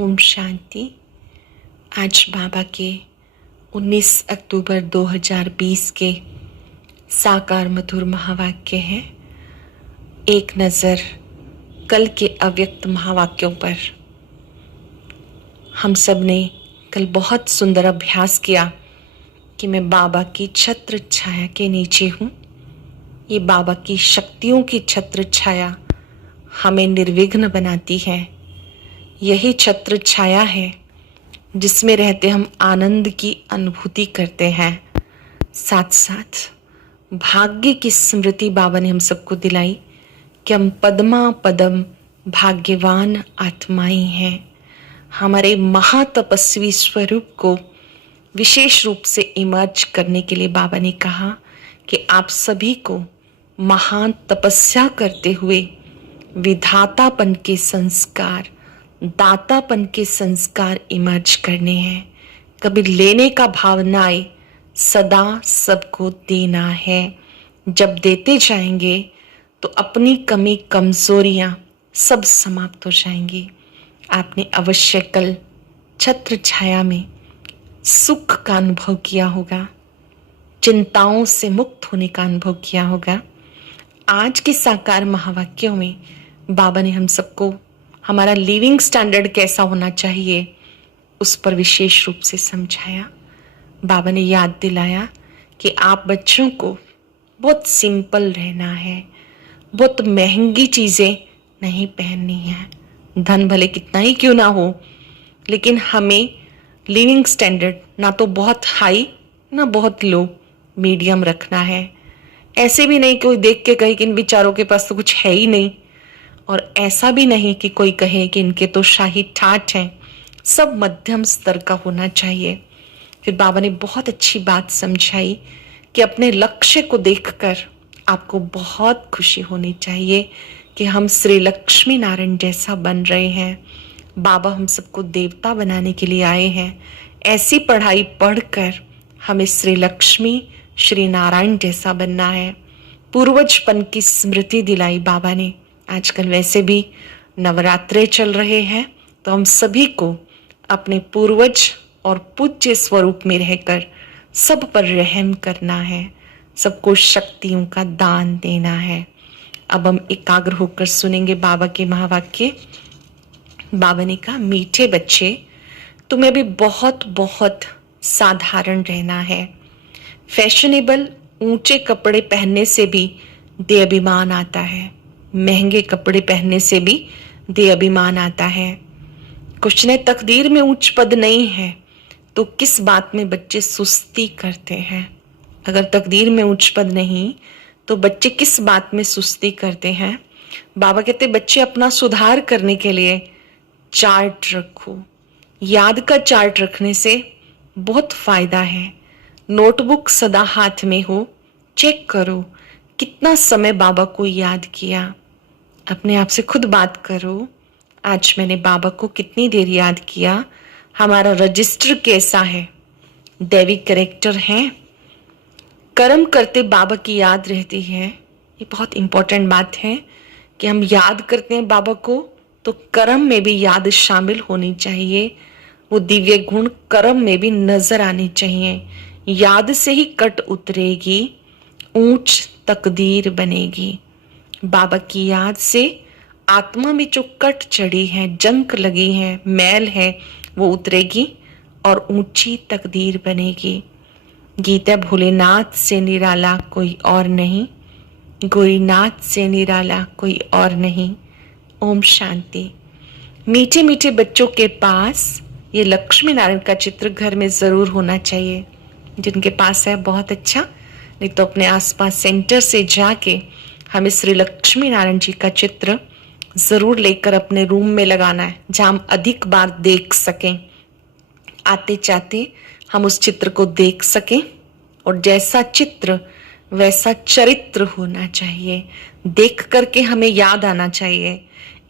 ओम शांति। आज बाबा के 19 अक्टूबर 2020 के साकार मधुर महावाक्य हैं। एक नज़र कल के अव्यक्त महावाक्यों पर। हम सब ने कल बहुत सुंदर अभ्यास किया कि मैं बाबा की छत्र छाया के नीचे हूँ। ये बाबा की शक्तियों की छत्र छाया हमें निर्विघ्न बनाती है। यही छत्र छाया है जिसमें रहते हम आनंद की अनुभूति करते हैं। साथ साथ भाग्य की स्मृति बाबा ने हम सबको दिलाई कि हम पद्मा पदम भाग्यवान आत्माएं हैं। हमारे महातपस्वी स्वरूप को विशेष रूप से इमर्ज करने के लिए बाबा ने कहा कि आप सभी को महान तपस्या करते हुए विधातापन के संस्कार, दातापन के संस्कार इमर्ज करने हैं। कभी लेने का भाव ना आए, सदा सबको देना है। जब देते जाएंगे तो अपनी कमी कमजोरियां सब समाप्त हो जाएंगी। आपने अवश्य कल छत्र छाया में सुख का अनुभव किया होगा, चिंताओं से मुक्त होने का अनुभव किया होगा। आज के साकार महावाक्यों में बाबा ने हम सबको हमारा लिविंग स्टैंडर्ड कैसा होना चाहिए उस पर विशेष रूप से समझाया। बाबा ने याद दिलाया कि आप बच्चों को बहुत सिंपल रहना है, बहुत महंगी चीज़ें नहीं पहननी है। धन भले कितना ही क्यों ना हो, लेकिन हमें लिविंग स्टैंडर्ड ना तो बहुत हाई ना बहुत लो, मीडियम रखना है। ऐसे भी नहीं कोई देख के कहे कि इन बेचारों के पास तो कुछ है ही नहीं, और ऐसा भी नहीं कि कोई कहे कि इनके तो शाही ठाठ हैं। सब मध्यम स्तर का होना चाहिए। फिर बाबा ने बहुत अच्छी बात समझाई कि अपने लक्ष्य को देखकर आपको बहुत खुशी होनी चाहिए कि हम श्री लक्ष्मी नारायण जैसा बन रहे हैं। बाबा हम सबको देवता बनाने के लिए आए हैं। ऐसी पढ़ाई पढ़कर हमें श्री लक्ष्मी श्री नारायण जैसा बनना है। पूर्वजपन की स्मृति दिलाई बाबा ने। आजकल वैसे भी नवरात्रे चल रहे हैं, तो हम सभी को अपने पूर्वज और पूज्य स्वरूप में रहकर सब पर रहम करना है, सबको शक्तियों का दान देना है। अब हम एकाग्र होकर सुनेंगे बाबा के महावाक्य। बाबा ने कहा, मीठे बच्चे, तुम्हें भी बहुत बहुत साधारण रहना है। फैशनेबल ऊंचे कपड़े पहनने से भी दे अभिमान आता है, महंगे कपड़े पहनने से भी दे अभिमान आता है। कुछ ने तकदीर में उच्च पद नहीं है तो किस बात में बच्चे सुस्ती करते हैं। अगर तकदीर में उच्च पद नहीं तो बच्चे किस बात में सुस्ती करते हैं। बाबा कहते बच्चे अपना सुधार करने के लिए चार्ट रखो। याद का चार्ट रखने से बहुत फायदा है। नोटबुक सदा हाथ में हो, चेक करो कितना समय बाबा को याद किया। अपने आप से खुद बात करो, आज मैंने बाबा को कितनी देर याद किया। हमारा रजिस्टर कैसा है, दैविक कैरेक्टर है, कर्म करते बाबा की याद रहती है। ये बहुत इंपॉर्टेंट बात है कि हम याद करते हैं बाबा को तो कर्म में भी याद शामिल होनी चाहिए। वो दिव्य गुण कर्म में भी नजर आनी चाहिए। याद से ही कट उतरेगी, ऊंच तकदीर बनेगी। बाबा की याद से आत्मा में जो कट चढ़ी है, जंक लगी है, मैल है, वो उतरेगी और ऊंची तकदीर बनेगी। गीता भोलेनाथ से निराला कोई और नहीं, गोरीनाथ से निराला कोई और नहीं। ओम शांति। मीठे मीठे बच्चों के पास ये लक्ष्मी नारायण का चित्र घर में जरूर होना चाहिए। जिनके पास है बहुत अच्छा, नहीं तो अपने आसपास सेंटर से जाके हमें श्री लक्ष्मी नारायण जी का चित्र जरूर लेकर अपने रूम में लगाना है, जहां हम अधिक बार देख सकें। आते जाते हम उस चित्र को देख सकें, और जैसा चित्र वैसा चरित्र होना चाहिए। देख करके हमें याद आना चाहिए।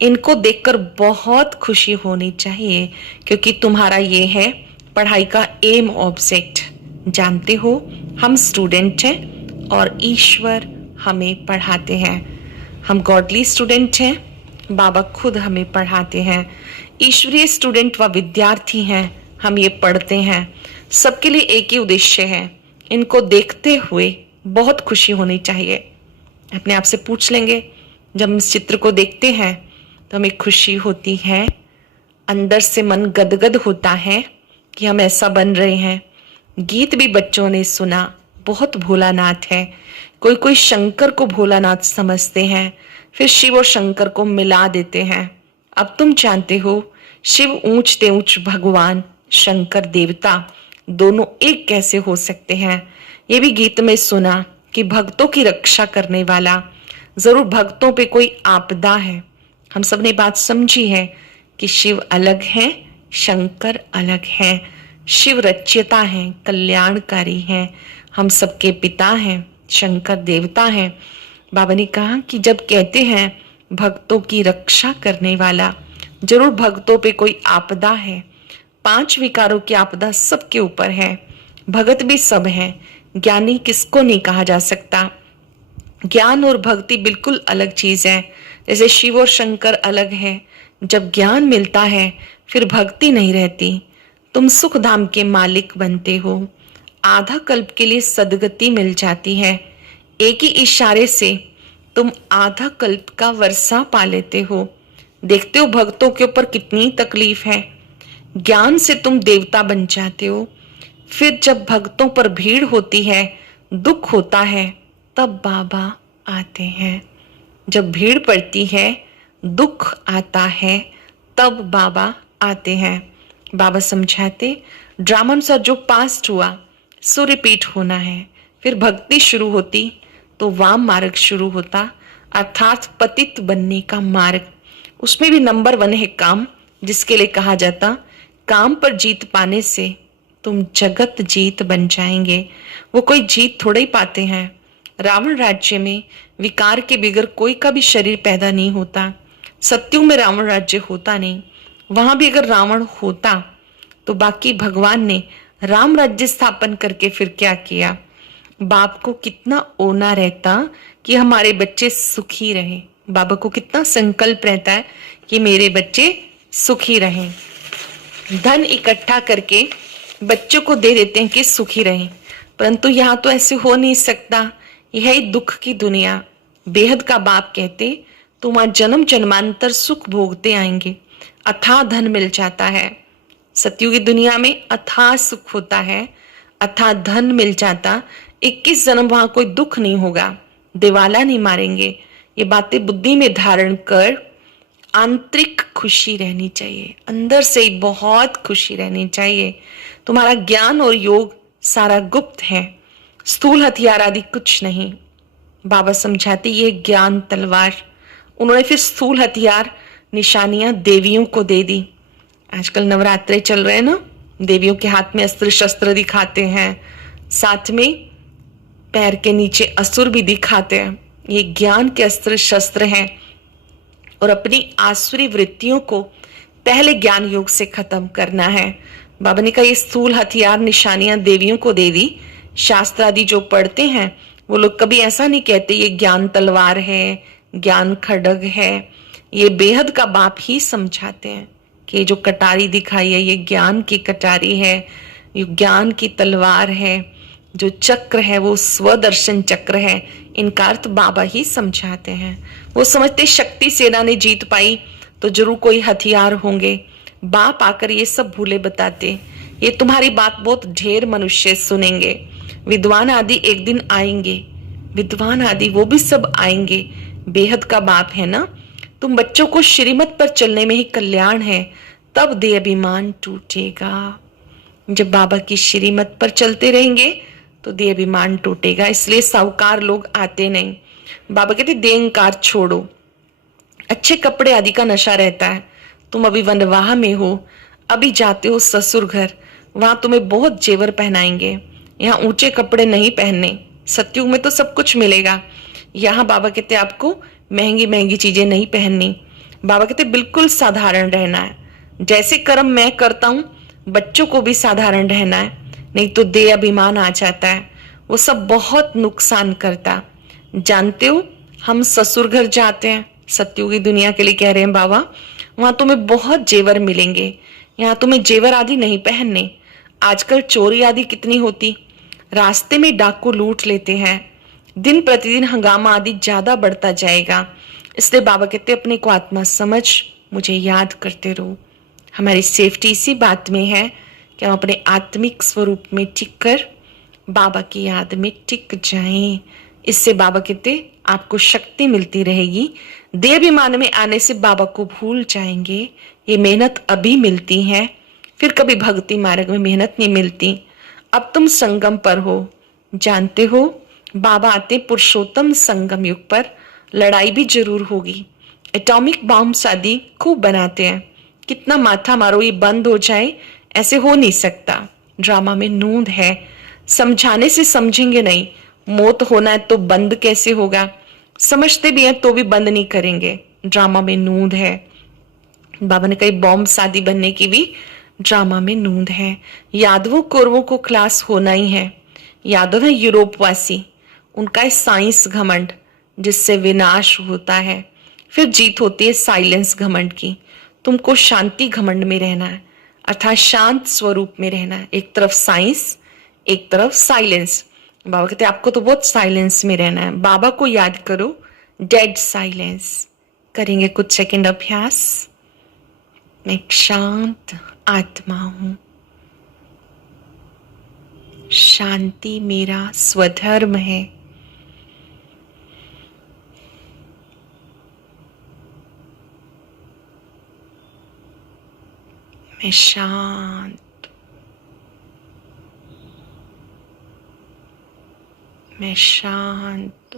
इनको देखकर बहुत खुशी होनी चाहिए, क्योंकि तुम्हारा ये है पढ़ाई का एम ऑब्जेक्ट। जानते हो हम स्टूडेंट हैं और ईश्वर हमें पढ़ाते हैं। हम गॉडली स्टूडेंट हैं, बाबा खुद हमें पढ़ाते हैं। ईश्वरीय स्टूडेंट व विद्यार्थी हैं, हम ये पढ़ते हैं। सबके लिए एक ही उद्देश्य है, इनको देखते हुए बहुत खुशी होनी चाहिए। अपने आप से पूछ लेंगे, जब हम इस चित्र को देखते हैं तो हमें खुशी होती है, अंदर से मन गदगद होता है कि हम ऐसा बन रहे हैं। गीत भी बच्चों ने सुना, बहुत भोलानाथ है। कोई कोई शंकर को भोलानाथ समझते हैं, फिर शिव और शंकर को मिला देते हैं। अब तुम जानते हो, शिव ऊंच ते ऊंच भगवान, शंकर देवता, दोनों एक कैसे हो सकते हैं। ये भी गीत में सुना कि भक्तों की रक्षा करने वाला, जरूर भक्तों पे कोई आपदा है। हम सब ने बात समझी है कि शिव अलग है, शंकर अलग है। शिव रचयिता हैं, कल्याणकारी हैं, हम सबके पिता हैं, शंकर देवता हैं। बाबा ने कहा कि जब कहते हैं भक्तों की रक्षा करने वाला, जरूर भक्तों पे कोई आपदा है। 5 विकारों की आपदा सबके ऊपर है। भगत भी सब हैं, ज्ञानी किसको नहीं कहा जा सकता। ज्ञान और भक्ति बिल्कुल अलग चीज है। जैसे शिव और शंकर अलग है, जब ज्ञान मिलता है फिर भक्ति नहीं रहती। तुम सुख धाम के मालिक बनते हो, आधा कल्प के लिए सदगति मिल जाती है। एक ही इशारे से तुम आधा कल्प का वर्षा पा लेते हो। देखते हो भक्तों के ऊपर कितनी तकलीफ है, ज्ञान से तुम देवता बन जाते हो। फिर जब भक्तों पर भीड़ होती है, दुख होता है, तब बाबा आते हैं। जब भीड़ पड़ती है, दुख आता है, तब बाबा आते हैं। बाबा समझाते, ड्रामा अनुसार जो पास्ट हुआ सो रिपीट होना है। फिर भक्ति शुरू होती तो वाम मार्ग शुरू होता, अर्थात पतित बनने का मार्ग। उसमें भी नंबर 1 है काम, जिसके लिए कहा जाता काम पर जीत पाने से तुम जगत जीत बन जाएंगे। वो कोई जीत थोड़े ही पाते हैं। रावण राज्य में विकार के बिगर कोई का भी शरीर पैदा नहीं होता। सत्युग में रावण राज्य होता नहीं। वहां भी अगर रावण होता तो बाकी भगवान ने राम राज्य स्थापन करके फिर क्या किया। बाप को कितना ओना रहता कि हमारे बच्चे सुखी रहें। बाबा को कितना संकल्प रहता है कि मेरे बच्चे सुखी रहें। धन इकट्ठा करके बच्चों को दे देते हैं कि सुखी रहें, परंतु यहाँ तो ऐसे हो नहीं सकता। यह ही दुख की दुनिया। बेहद का बाप कहते, तुम वहां जन्म जन्मांतर सुख भोगते आएंगे, अथाह धन मिल जाता है। सतयुगी दुनिया में अथाह सुख होता है, अथाह धन मिल जाता। 21 जन्म वहां कोई दुख नहीं होगा, दिवाला नहीं मारेंगे। ये बातें बुद्धि में धारण कर आंतरिक खुशी रहनी चाहिए, अंदर से ही बहुत खुशी रहनी चाहिए। तुम्हारा ज्ञान और योग सारा गुप्त है, स्थूल हथियार आदि कुछ नहीं। बाबा समझाते ये ज्ञान तलवार। उन्होंने फिर स्थूल हथियार निशानियां देवियों को दे दी। आजकल नवरात्रे चल रहे हैं ना, देवियों के हाथ में अस्त्र शस्त्र दिखाते हैं, साथ में पैर के नीचे असुर भी दिखाते हैं। ये ज्ञान के अस्त्र शस्त्र हैं और अपनी आसुरी वृत्तियों को पहले ज्ञान योग से खत्म करना है। बाबा ने कहा ये स्थूल हथियार निशानियां देवियों को दे दी। शास्त्र आदि जो पढ़ते हैं वो लोग कभी ऐसा नहीं कहते ये ज्ञान तलवार है, ज्ञान खड्ग है। ये बेहद का बाप ही समझाते हैं कि जो कटारी दिखाई है ये ज्ञान की कटारी है, ये ज्ञान की तलवार है। जो चक्र है वो स्वदर्शन चक्र है। इनका अर्थ बाबा ही समझाते हैं। वो समझते शक्ति सेना ने जीत पाई तो जरूर कोई हथियार होंगे। बाप आकर ये सब भूले बताते, ये तुम्हारी बात बहुत ढेर मनुष्य सुनेंगे। विद्वान आदि एक दिन आएंगे, विद्वान आदि वो भी सब आएंगे। बेहद का बाप है ना। तुम बच्चों को श्रीमत पर चलने में ही कल्याण है, तब देह अभिमान टूटेगा। जब बाबा की श्रीमत पर चलते रहेंगे तो देह अभिमान टूटेगा। इसलिए साहूकार लोग आते नहीं। बाबा कहते देह अहंकार छोड़ो। अच्छे कपड़े आदि का नशा रहता है। तुम अभी वनवाह में हो, अभी जाते हो ससुर घर, वहां तुम्हें बहुत जेवर पहनाएंगे। यहाँ ऊंचे कपड़े नहीं पहनने। सतयुग में तो सब कुछ मिलेगा। यहाँ बाबा कहते आपको महंगी महंगी चीजें नहीं पहननी। बाबा कहते बिल्कुल साधारण रहना है। जैसे कर्म मैं करता हूं बच्चों को भी साधारण रहना है, नहीं तो देह अभिमान आ जाता है। वो सब बहुत नुकसान करता। जानते हो हम ससुर घर जाते हैं, सतयुगी दुनिया के लिए कह रहे हैं बाबा। वहां तुम्हें बहुत जेवर मिलेंगे। यहाँ तुम्हें जेवर आदि नहीं पहनने। आजकल चोरी आदि कितनी होती, रास्ते में डाकू लूट लेते हैं। दिन प्रतिदिन हंगामा आदि ज्यादा बढ़ता जाएगा। इसलिए बाबा कहते अपने को आत्मा समझ मुझे याद करते रहो। हमारी सेफ्टी इसी बात में है कि हम अपने आत्मिक स्वरूप में टिक कर बाबा की याद में टिक जाएं। इससे बाबा कहते आपको शक्ति मिलती रहेगी। देह अभिमान में आने से बाबा को भूल जाएंगे। ये मेहनत अभी मिलती है, फिर कभी भक्ति मार्ग में मेहनत नहीं मिलती। अब तुम संगम पर हो, जानते हो बाबा आते पुरुषोत्तम संगम युग पर। लड़ाई भी जरूर होगी। एटॉमिक बॉम्ब्स आदि खूब बनाते हैं। कितना माथा मारो ये बंद हो जाए, ऐसे हो नहीं सकता। ड्रामा में नूंद है, समझाने से समझेंगे नहीं। मौत होना है तो बंद कैसे होगा, समझते भी हैं तो भी बंद नहीं करेंगे। ड्रामा में नूंद है। बाबा ने कही बॉम्ब शादी बनने की भी ड्रामा में नूंद है। यादवों कौरवों को क्लास होना ही है। यादव है यूरोपवासी, उनका है साइंस घमंड जिससे विनाश होता है, फिर जीत होती है साइलेंस घमंड की। तुमको शांति घमंड में रहना है, अर्थात शांत स्वरूप में रहना है। एक तरफ साइंस, एक तरफ साइलेंस। बाबा कहते आपको तो बहुत साइलेंस में रहना है। बाबा को याद करो, डेड साइलेंस। करेंगे कुछ सेकंड अभ्यास। मैं एक शांत आत्मा हूं। शांति मेरा स्वधर्म है। मैं शांत, मैं शांत।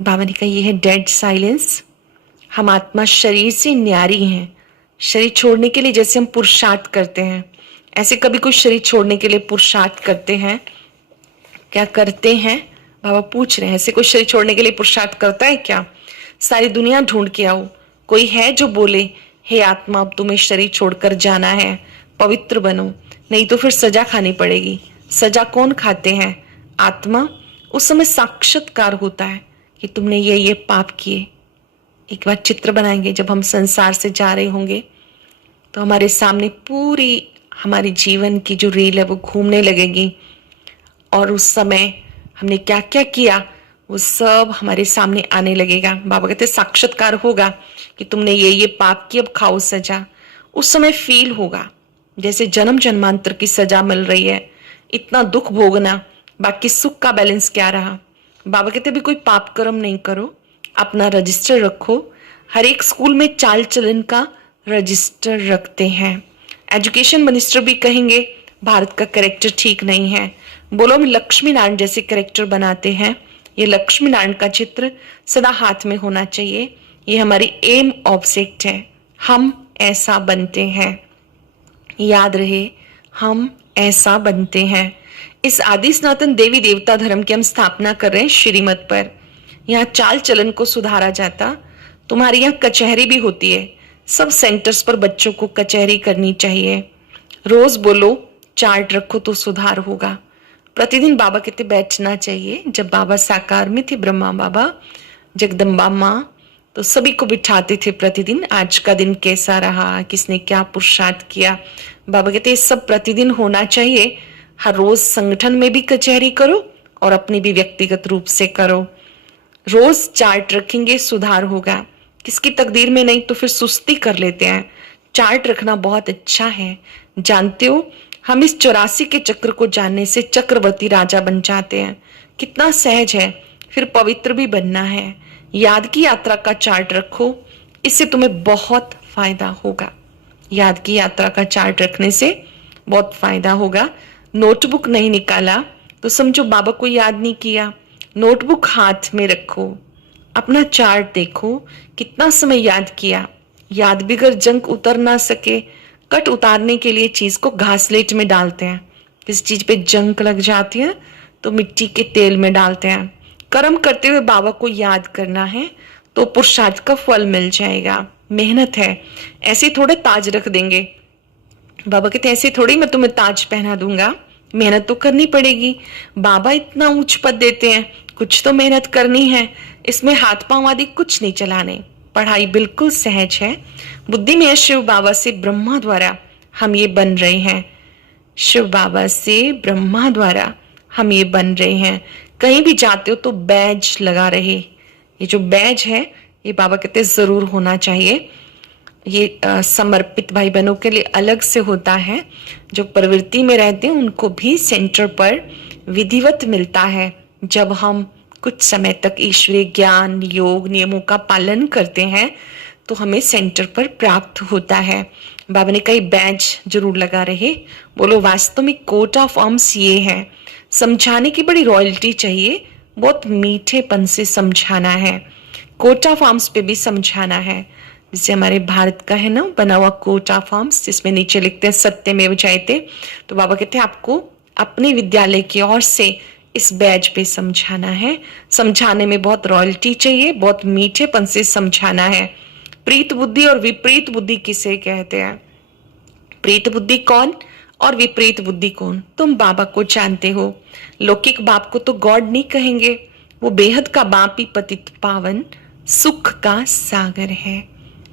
बाबा ने कहा यह है डेड साइलेंस। हम आत्मा शरीर से न्यारी हैं। शरीर छोड़ने के लिए जैसे हम पुरुषार्थ करते हैं, ऐसे कभी कोई शरीर छोड़ने के लिए पुरुषार्थ करते हैं क्या? करते हैं? बाबा पूछ रहे हैं ऐसे कोई शरीर छोड़ने के लिए पुरुषार्थ करता है क्या? सारी दुनिया ढूंढ के आओ, कोई है जो बोले हे आत्मा अब तुम्हें शरीर छोड़कर जाना है, पवित्र बनो, नहीं तो फिर सजा खानी पड़ेगी। सजा कौन खाते हैं? आत्मा। उस समय साक्षात्कार होता है कि तुमने ये पाप किए। एक बार चित्र बनाएंगे, जब हम संसार से जा रहे होंगे तो हमारे सामने पूरी हमारे जीवन की जो रील है वो घूमने लगेगी, और उस समय हमने क्या क्या किया वो सब हमारे सामने आने लगेगा। बाबा कहते साक्षात्कार होगा कि तुमने ये पाप की, अब खाओ सजा। उस समय फील होगा जैसे जन्म जन्मांतर की सजा मिल रही है, इतना दुख भोगना, बाकी सुख का बैलेंस क्या रहा। बाबा कहते भी कोई पाप कर्म नहीं करो, अपना रजिस्टर रखो। हर एक स्कूल में चाल चलन का रजिस्टर रखते हैं। एजुकेशन मिनिस्टर भी कहेंगे भारत का कैरेक्टर ठीक नहीं है। बोलो हम लक्ष्मी नारायण जैसे कैरेक्टर बनाते हैं। ये लक्ष्मी नारायण का चित्र सदा हाथ में होना चाहिए। ये हमारी एम ऑब्जेक्ट है। हम ऐसा बनते हैं, याद रहे, हम ऐसा बनते हैं। इस आदि सनातन देवी देवता धर्म की हम स्थापना कर रहे हैं श्रीमत पर। यहाँ चाल चलन को सुधारा जाता। तुम्हारी यहाँ कचहरी भी होती है, सब सेंटर्स पर बच्चों को कचहरी करनी चाहिए। रोज बोलो, चार्ट रखो तो सुधार होगा। प्रतिदिन बाबा कहते बैठना चाहिए। जब बाबा साकार में थे, ब्रह्मा बाबा, जगदम्बा माँ, तो सभी को बिठाते थे प्रतिदिन। आज का दिन कैसा रहा, किसने क्या पुरुषार्थ किया। बाबा कहते ये सब प्रतिदिन होना चाहिए। हर रोज संगठन में भी कचहरी करो और अपनी भी व्यक्तिगत रूप से करो। रोज चार्ट रखेंगे, सुधार होगा। किसकी तकदीर में नहीं तो फिर सुस्ती कर लेते हैं। चार्ट रखना बहुत अच्छा है। जानते हो हम इस 84 के चक्र को जानने से चक्रवर्ती राजा बन जाते हैं। कितना सहज है। फिर पवित्र भी बनना है। याद की यात्रा का चार्ट रखो, इससे तुम्हें बहुत फायदा होगा। याद की यात्रा का चार्ट रखने से बहुत फायदा होगा। नोटबुक नहीं निकाला तो समझो बाबा को याद नहीं किया। नोटबुक हाथ में रखो, अपना चार्ट देखो, कितना समय याद किया। याद भी अगर जंक उतर ना सके, कट उतारने के लिए चीज को घासलेट में डालते हैं। किसी चीज पे जंक लग जाती है तो मिट्टी के तेल में डालते हैं। कर्म करते हुए बाबा को याद करना है तो पुरुषार्थ का फल मिल जाएगा। मेहनत है, ऐसे थोड़े ताज रख देंगे। बाबा कहते ऐसे थोड़ी मैं तुम्हें ताज पहना दूंगा, मेहनत तो करनी पड़ेगी। बाबा इतना ऊंच पद देते हैं, कुछ तो मेहनत करनी है। इसमें हाथ पांव आदि कुछ नहीं चलाने, पढ़ाई बिल्कुल सहज है। बुद्धि में शिव बाबा से ब्रह्मा द्वारा हम ये बन रहे हैं, शिव बाबा से ब्रह्मा द्वारा हम ये बन रहे हैं। कहीं भी जाते हो तो बैज लगा रहे, ये जो बैज है ये बाबा कहते हैं जरूर होना चाहिए। ये समर्पित भाई बहनों के लिए अलग से होता है, जो प्रवृत्ति में रहते हैं उनको भी सेंटर पर विधिवत मिलता है। जब हम कुछ समय तक ईश्वरीय ज्ञान योग नियमों का पालन करते हैं तो हमें सेंटर पर प्राप्त होता है। बाबा ने कई बैज जरूर लगा रहे। बोलो वास्तव में कोट ऑफ आर्म्स ये है, समझाने की बड़ी रॉयल्टी चाहिए, बहुत मीठेपन से समझाना है। कोट ऑफ आर्म्स पे भी समझाना है, जैसे हमारे भारत का है ना बना हुआ कोट ऑफ आर्म्स, जिसमें नीचे लिखते हैं सत्यमेव जयते। तो बाबा कहते हैं आपको अपने विद्यालय की ओर से इस बैज पे समझाना है। समझाने में बहुत रॉयल्टी चाहिए, बहुत मीठेपन से समझाना है। प्रीत बुद्धि और विपरीत बुद्धि किसे कहते हैं? प्रीत बुद्धि कौन और विपरीत बुद्धि कौन? तुम बाबा को जानते हो। लौकिक बाप को तो गॉड नहीं कहेंगे, वो बेहद का बाप ही पतित पावन सुख का सागर है।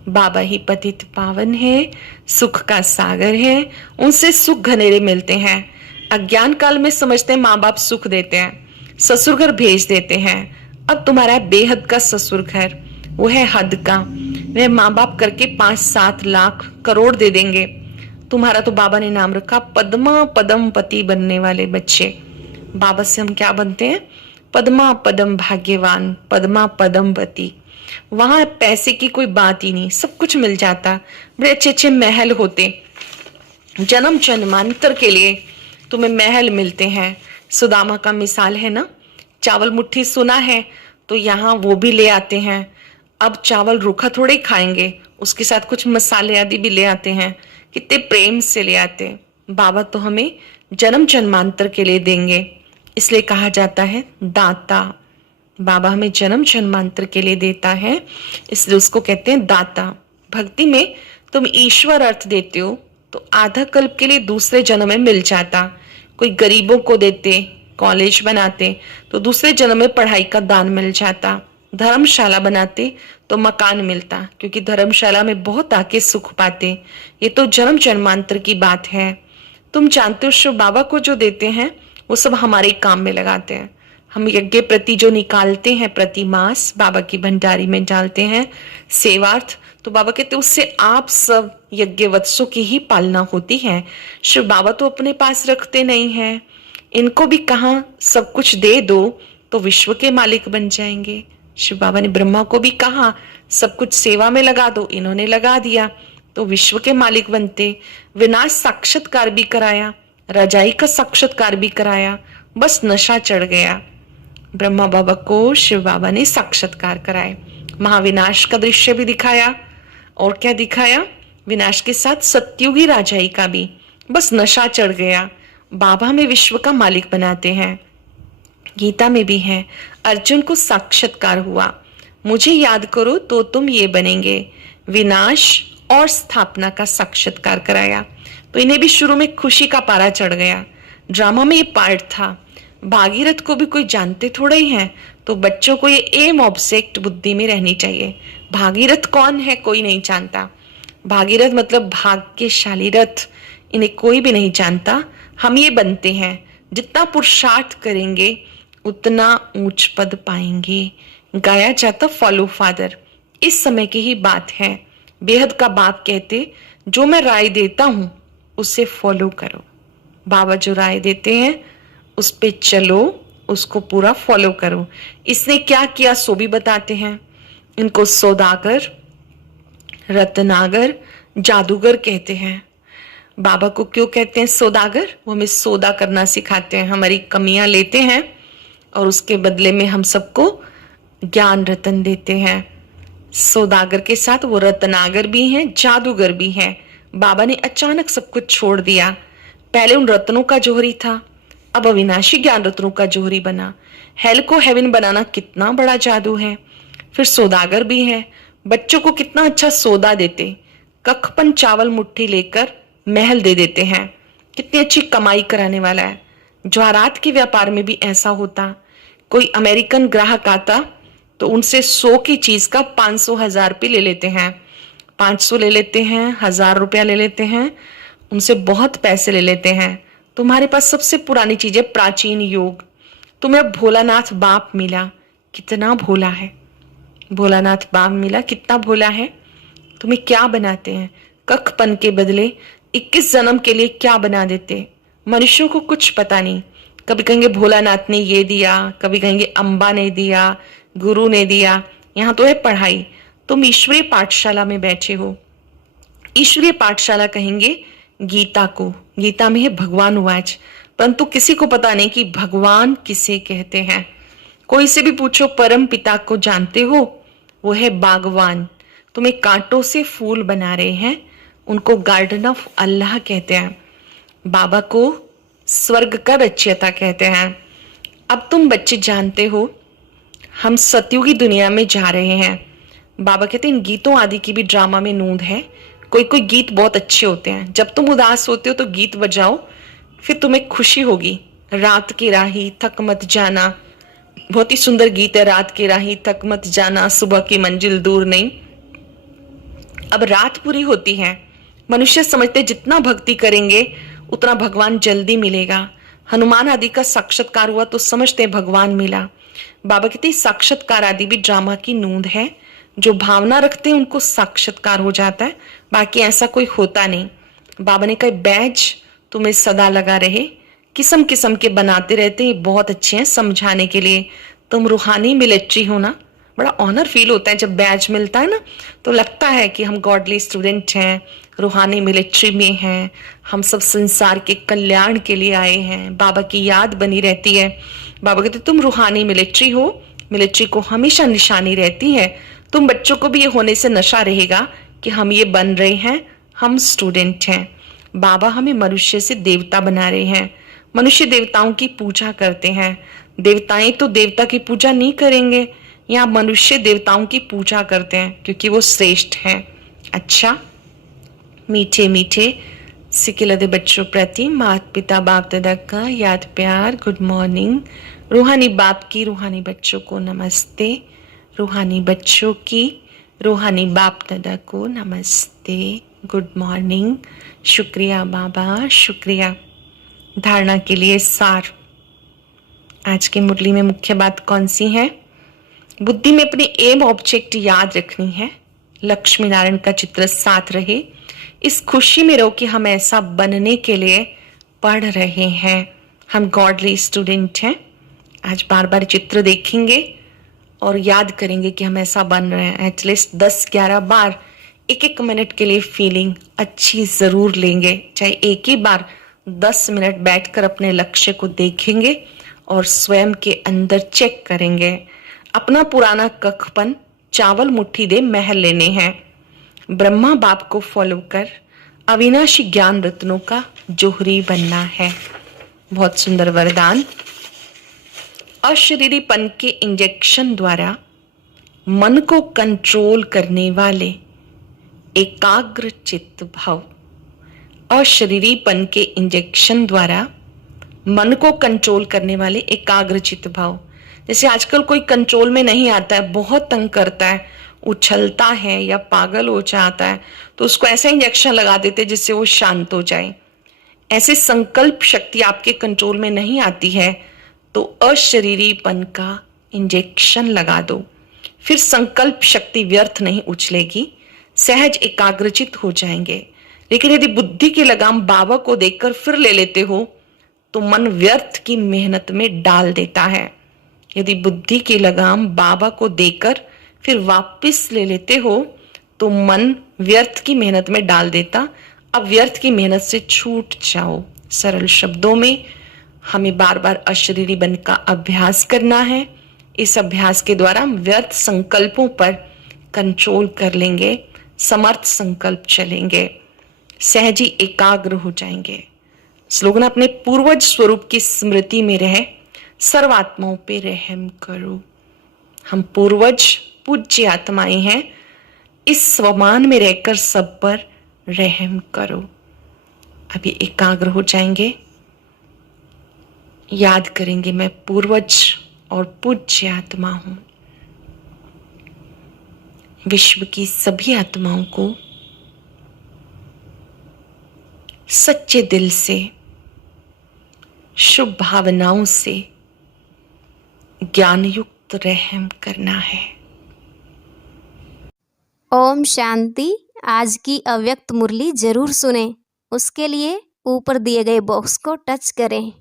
बाबा ही पतित पावन है, सुख का सागर है, उनसे सुख घनेरे मिलते हैं। अज्ञान काल में समझते हैं माँ बाप सुख देते हैं, ससुर घर भेज देते हैं। अब तुम्हारा बेहद का ससुर घर, वो है हद का, वह माँ बाप करके 5-7 लाख करोड़ दे देंगे। तुम्हारा तो बाबा ने नाम रखा पद्मा पदम पति बनने वाले बच्चे। बाबा से हम क्या बनते हैं? पद्मा पदम भाग्यवान, पद्मा पदम पति। वहां पैसे की कोई बात ही नहीं, सब कुछ मिल जाता। बड़े अच्छे अच्छे महल होते, जन्म जन्मांतर के लिए तुम्हें महल मिलते हैं। सुदामा का मिसाल है ना, चावल मुट्ठी सुना है तो यहाँ वो भी ले आते हैं। अब चावल रूखा थोड़े खाएंगे, उसके साथ कुछ मसाले आदि भी ले आते हैं, कितने प्रेम से ले आते हैं। बाबा तो हमें जन्म जन्मांतर के लिए देंगे, इसलिए कहा जाता है दाता। बाबा हमें जन्म जन्मांतर के लिए देता है, इसलिए उसको कहते हैं दाता। भक्ति में तुम ईश्वर अर्थ देते हो तो आधा कल्प के लिए दूसरे जन्म में मिल जाता। कोई गरीबों को देते, कॉलेज बनाते तो दूसरे जन्म में पढ़ाई का दान मिल जाता। धर्मशाला बनाते तो मकान मिलता, क्योंकि धर्मशाला में बहुत आके सुख पाते। ये तो जन्म जन्मांतर की बात है। तुम जानते हो शिव बाबा को जो देते हैं वो सब हमारे काम में लगाते हैं। हम यज्ञ प्रति जो निकालते हैं प्रति मास बाबा की भंडारी में डालते हैं सेवार्थ, तो बाबा कहते उससे आप सब यज्ञ वत्सों की ही पालना होती है। शिव बाबा तो अपने पास रखते नहीं हैं, इनको भी कहा सब कुछ दे दो तो विश्व के मालिक बन जाएंगे। शिव बाबा ने ब्रह्मा को भी कहा सब कुछ सेवा में लगा दो, इन्होंने लगा दिया तो विश्व के मालिक बनते। विनाश साक्षात्कार भी कराया, रजाई का साक्षात्कार भी कराया, बस नशा चढ़ गया। ब्रह्मा बाबा को शिव बाबा ने साक्षात्कार कराए, महाविनाश का दृश्य भी दिखाया, और क्या दिखाया? विनाश के साथ सत्युगी राजाई का भी, बस नशा चढ़ गया। बाबा हमें विश्व का मालिक बनाते हैं। गीता में भी है, अर्जुन को साक्षात्कार हुआ, मुझे याद करो तो तुम ये बनेंगे। विनाश और स्थापना का साक्षात्कार कराया, तो इन्हें भी शुरू में खुशी का पारा चढ़ गया। ड्रामा में ये पार्ट था। भागीरथ को भी कोई जानते थोड़े ही हैं, तो बच्चों को ये एम ऑब्जेक्ट बुद्धि में रहनी चाहिए। भागीरथ कौन है कोई नहीं जानता। भागीरथ मतलब भाग्यशाली रथ, इन्हें कोई भी नहीं जानता। हम ये बनते हैं, जितना पुरुषार्थ करेंगे उतना ऊंच पद पाएंगे। गाया जाता फॉलो फादर, इस समय की ही बात है। बेहद का बाप कहते जो मैं राय देता हूं उसे फॉलो करो। बाबा जो राय देते हैं उस पे चलो, उसको पूरा फॉलो करो। इसने क्या किया सो भी बताते हैं। इनको सौदागर, रत्नागर, जादूगर कहते हैं। बाबा को क्यों कहते हैं सौदागर? वो हमें सौदा करना सिखाते हैं, हमारी कमियां लेते हैं और उसके बदले में हम सबको ज्ञान रतन देते हैं। सौदागर के साथ वो रत्नागर भी हैं, जादूगर भी हैं। बाबा ने अचानक सब कुछ छोड़ दिया। पहले उन रत्नों का जोहरी था, अब अविनाशी ज्ञान रत्नों का जोहरी बना। हेल को हेवन बनाना कितना बड़ा जादू है। फिर सौदागर भी है, बच्चों को कितना अच्छा सौदा देते, कखपन चावल मुट्ठी लेकर महल दे देते हैं। कितनी अच्छी कमाई कराने वाला है। जवाहरात के व्यापार में भी ऐसा होता। कोई अमेरिकन ग्राहक आता तो उनसे 100 की चीज का 500 1000 रुपये ले लेते हैं, 500 ले लेते हैं, 1000 रुपया ले लेते हैं, उनसे बहुत पैसे ले लेते हैं। तुम्हारे पास सबसे पुरानी चीज है प्राचीन योग। तुम्हें भोलानाथ बाप मिला, कितना भोला है भोलानाथ बाप मिला, कितना भोला है। तुम्हें क्या बनाते हैं, कखपन के बदले 21 जन्म के लिए क्या बना देते। मनुष्यों को कुछ पता नहीं, कभी कहेंगे भोलानाथ ने ये दिया, कभी कहेंगे अम्बा ने दिया, गुरु ने दिया। यहाँ तो है पढ़ाई, तुम ईश्वरीय पाठशाला में बैठे हो। ईश्वरीय पाठशाला कहेंगे गीता को, गीता में है भगवान उवाच, परंतु किसी को पता नहीं कि भगवान किसे कहते हैं। कोई से भी पूछो परम पिता को जानते हो, वो है बागवान। तुम्हें कांटों से फूल बना रहे हैं, उनको गार्डन ऑफ अल्लाह कहते हैं। बाबा को स्वर्ग का रचयिता कहते हैं। अब तुम बच्चे जानते हो हम सतयुगी दुनिया में जा रहे हैं। बाबा कहते हैं इन गीतों आदि की भी ड्रामा में नूंद है। कोई कोई गीत बहुत अच्छे होते हैं, जब तुम उदास होते हो तो गीत बजाओ, फिर तुम्हें खुशी होगी। रात की राही थक मत जाना, बहुत ही सुंदर गीत है। रात की राही थक मत जाना, सुबह की मंजिल दूर नहीं। अब रात पूरी होती है, मनुष्य समझते जितना भक्ति करेंगे उतना भगवान जल्दी मिलेगा। हनुमान आदि का साक्षात्कार हुआ तो समझते भगवान मिला। बाबा कहते साक्षात्कार आदि भी ड्रामा की नूंद है। जो भावना रखते हैं उनको साक्षात्कार हो जाता है, बाकी ऐसा कोई होता नहीं। बाबा ने कहा बैज तुम्हें सदा लगा रहे, किस्म किस्म के बनाते रहते हैं, बहुत अच्छे हैं समझाने के लिए। तुम रूहानी मिलिट्री हो ना, बड़ा ऑनर फील होता है जब बैज मिलता है ना, तो लगता है कि हम गॉडली स्टूडेंट हैं, रूहानी मिलिट्री में हैं, हम सब संसार के कल्याण के लिए आए हैं। बाबा की याद बनी रहती है। बाबा कहते तुम रूहानी मिलिट्री हो, मिलिट्री को हमेशा निशानी रहती है। तुम बच्चों को भी ये होने से नशा रहेगा कि हम ये बन रहे हैं, हम स्टूडेंट हैं। बाबा हमें मनुष्य से देवता बना रहे हैं। मनुष्य देवताओं की पूजा करते हैं, देवताएं तो देवता की पूजा नहीं करेंगे। यहाँ मनुष्य देवताओं की पूजा करते हैं क्योंकि वो श्रेष्ठ हैं। अच्छा, मीठे मीठे सिकिलदे बच्चों प्रति माता पिता बाप दादा का याद प्यार, गुड मॉर्निंग। रूहानी बाप की रूहानी बच्चों को नमस्ते, रूहानी बच्चों की रूहानी बाप दादा को नमस्ते, गुड मॉर्निंग। शुक्रिया बाबा, शुक्रिया। धारणा के लिए सार। आज की मुरली में मुख्य बात कौन सी है? बुद्धि में अपनी एम ऑब्जेक्ट याद रखनी है, लक्ष्मी नारायण का चित्र साथ रहे। इस खुशी में रहो कि हम ऐसा बनने के लिए पढ़ रहे हैं, हम गॉडली स्टूडेंट हैं। आज बार बार चित्र देखेंगे और याद करेंगे कि हम ऐसा बन रहे हैं। एटलीस्ट 10-11 बार 1-1 मिनट के लिए फीलिंग अच्छी जरूर लेंगे। चाहे एक ही बार 10 मिनट बैठकर अपने लक्ष्य को देखेंगे और स्वयं के अंदर चेक करेंगे। अपना पुराना कखपन चावल मुट्ठी दे महल लेने हैं। ब्रह्मा बाप को फॉलो कर अविनाशी ज्ञान रत्नों का जोहरी बनना है। बहुत सुंदर वरदान। अशरीरीपन के इंजेक्शन द्वारा मन को कंट्रोल करने वाले एकाग्र चित्त भाव। अशरीरीपन के इंजेक्शन द्वारा मन को कंट्रोल करने वाले एकाग्र चित्त भाव। जैसे आजकल कोई कंट्रोल में नहीं आता है, बहुत तंग करता है, उछलता है या पागल हो जाता है, तो उसको ऐसा इंजेक्शन लगा देते जिससे वो शांत हो जाए। ऐसे संकल्प शक्ति आपके कंट्रोल में नहीं आती है तो अशरीरीपन का इंजेक्शन लगा दो, फिर संकल्प शक्ति व्यर्थ नहीं उछलेगी, सहज एकाग्रचित हो जाएंगे। लेकिन यदि बुद्धि की लगाम बाबा को देकर फिर ले लेते हो तो मन व्यर्थ की मेहनत में डाल देता है। यदि बुद्धि की लगाम बाबा को देकर फिर वापस ले लेते हो तो मन व्यर्थ की मेहनत में डाल देता। अब व्यर्थ की मेहनत से छूट जाओ। सरल शब्दों में हमें बार बार अशरीरी बन का अभ्यास करना है। इस अभ्यास के द्वारा हम व्यर्थ संकल्पों पर कंट्रोल कर लेंगे, समर्थ संकल्प चलेंगे, सहजी एकाग्र हो जाएंगे। स्लोगन अपने पूर्वज स्वरूप की स्मृति में रहे, सर्वात्माओं पे रहम करो। हम पूर्वज पूज्य आत्माएं हैं, इस स्वमान में रहकर सब पर रहम करो। अभी एकाग्र हो जाएंगे, याद करेंगे मैं पूर्वज और पूज्य आत्मा हूं। विश्व की सभी आत्माओं को सच्चे दिल से, शुभ भावनाओं से ज्ञान युक्त रहम करना है। ओम शांति। आज की अव्यक्त मुरली जरूर सुने। उसके लिए ऊपर दिए गए बॉक्स को टच करें।